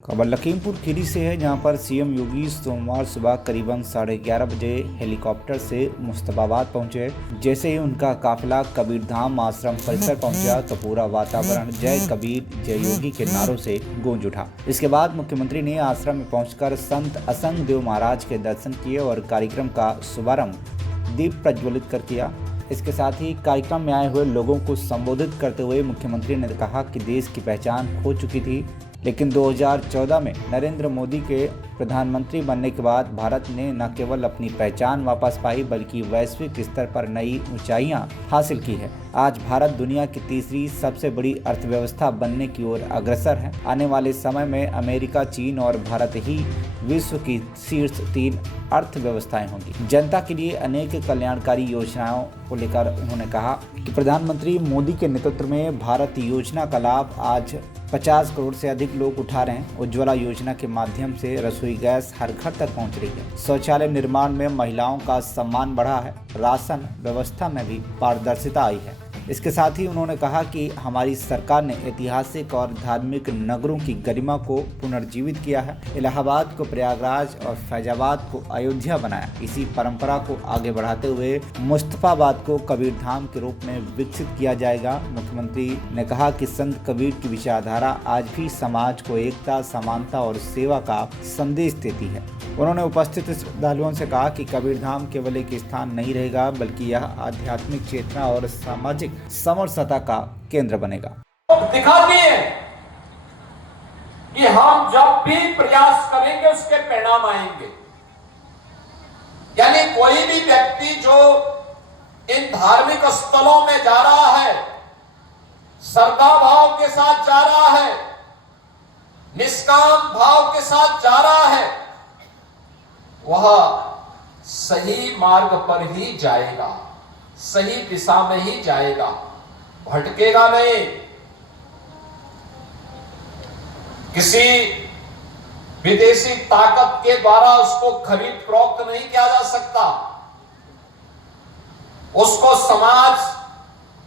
खबर लखीमपुर खीरी से है, जहां पर सीएम योगी सोमवार सुबह करीबन 11:30 बजे हेलीकॉप्टर से मुस्तफाबाद पहुंचे। जैसे ही उनका काफिला कबीरधाम आश्रम परिसर पहुंचा तो पूरा वातावरण जय कबीर जय योगी के नारों से गूंज उठा। इसके बाद मुख्यमंत्री ने आश्रम में पहुंचकर संत असंग देव महाराज के दर्शन किए और कार्यक्रम का शुभारंभ दीप प्रज्वलित कर किया। इसके साथ ही कार्यक्रम में आए हुए लोगों को संबोधित करते हुए मुख्यमंत्री ने कहा कि देश की पहचान खो चुकी थी, लेकिन 2014 में नरेंद्र मोदी के प्रधानमंत्री बनने के बाद भारत ने न केवल अपनी पहचान वापस पाई बल्कि वैश्विक स्तर पर नई ऊंचाइयां हासिल की है। आज भारत दुनिया की तीसरी सबसे बड़ी अर्थव्यवस्था बनने की ओर अग्रसर है। आने वाले समय में अमेरिका, चीन और भारत ही विश्व की शीर्ष 3 अर्थव्यवस्थाएं होंगी। जनता के लिए अनेक कल्याणकारी योजनाओं को लेकर उन्होंने कहा कि प्रधानमंत्री मोदी के नेतृत्व में भारत योजना का लाभ आज 50 करोड़ से अधिक लोग उठा रहे हैं। उज्ज्वला योजना के माध्यम से रसोई गैस हर घर तक पहुंच रही है। शौचालय निर्माण में महिलाओं का सम्मान बढ़ा है। राशन व्यवस्था में भी पारदर्शिता आई है। इसके साथ ही उन्होंने कहा कि हमारी सरकार ने ऐतिहासिक और धार्मिक नगरों की गरिमा को पुनर्जीवित किया है। इलाहाबाद को प्रयागराज और फैजाबाद को अयोध्या बनाया। इसी परंपरा को आगे बढ़ाते हुए मुस्तफाबाद को कबीरधाम के रूप में विकसित किया जाएगा। मुख्यमंत्री ने कहा कि संत कबीर की विचारधारा आज भी समाज को एकता, समानता और सेवा का संदेश देती है। उन्होंने उपस्थित श्रद्धालुओं से कहा कि कबीरधाम केवल एक स्थान नहीं रहेगा बल्कि यह आध्यात्मिक चेतना और सामाजिक समरसता का केंद्र बनेगा। दिखाती है कि हम जब भी प्रयास करेंगे उसके परिणाम आएंगे। यानी कोई भी व्यक्ति जो इन धार्मिक स्थलों में जा रहा है, श्रद्धा भाव के साथ जा रहा है, निष्काम भाव के साथ जा रहा है, वह सही मार्ग पर ही जाएगा, सही दिशा में ही जाएगा, भटकेगा नहीं। किसी विदेशी ताकत के द्वारा उसको खरीद फरोख्त नहीं किया जा सकता। उसको समाज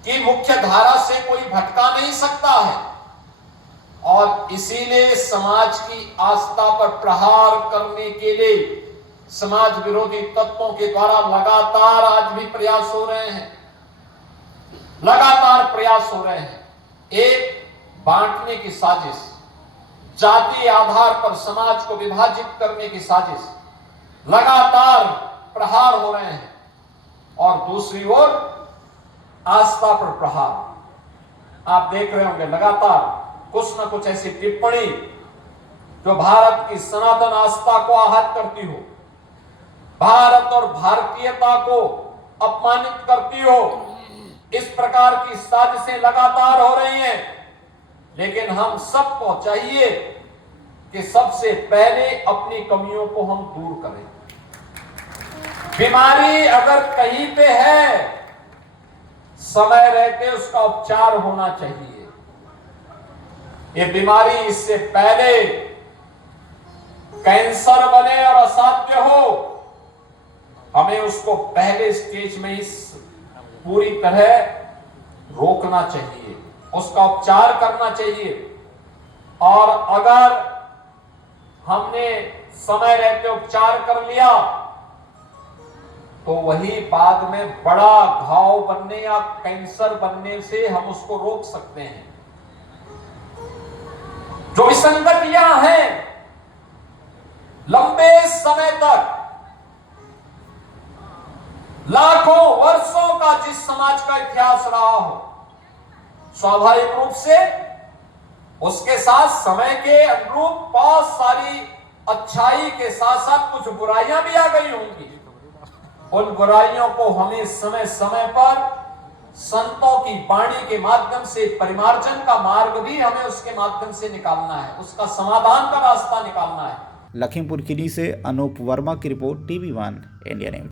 की मुख्य धारा से कोई भटका नहीं सकता है और इसीलिए समाज की आस्था पर प्रहार करने के लिए समाज विरोधी तत्वों के द्वारा लगातार आज भी प्रयास हो रहे हैं, लगातार प्रयास हो रहे हैं। एक बांटने की साजिश, जाति आधार पर समाज को विभाजित करने की साजिश, लगातार प्रहार हो रहे हैं और दूसरी ओर आस्था पर प्रहार। आप देख रहे होंगे लगातार कुछ न कुछ ऐसी टिप्पणी जो भारत की सनातन आस्था को आहत करती हो, भारत और भारतीयता को अपमानित करती हो। इस प्रकार की साजिशें लगातार हो रही हैं, लेकिन हम सबको चाहिए कि सबसे पहले अपनी कमियों को हम दूर करें। बीमारी अगर कहीं पे है, समय रहते उसका उपचार होना चाहिए। ये बीमारी इससे पहले कैंसर बने और असाध्य हो, हमें उसको पहले स्टेज में ही पूरी तरह रोकना चाहिए, उसका उपचार करना चाहिए। और अगर हमने समय रहते उपचार कर लिया तो वही बाद में बड़ा घाव बनने या कैंसर बनने से हम उसको रोक सकते हैं। जो विसंगतियां हैं लंबे समय तक, लाखों वर्षों का जिस समाज का इतिहास रहा हो, स्वाभाविक रूप से उसके साथ समय के अनुरूप बहुत सारी अच्छाई के साथ साथ कुछ बुराइयां भी आ गई होंगी। उन बुराइयों को हमें समय समय पर संतों की वाणी के माध्यम से, परिमार्जन का मार्ग भी हमें उसके माध्यम से निकालना है, उसका समाधान का रास्ता निकालना है। लखीमपुर खीरी से अनूप वर्मा की रिपोर्ट, TV1 इंडिया न्यूज।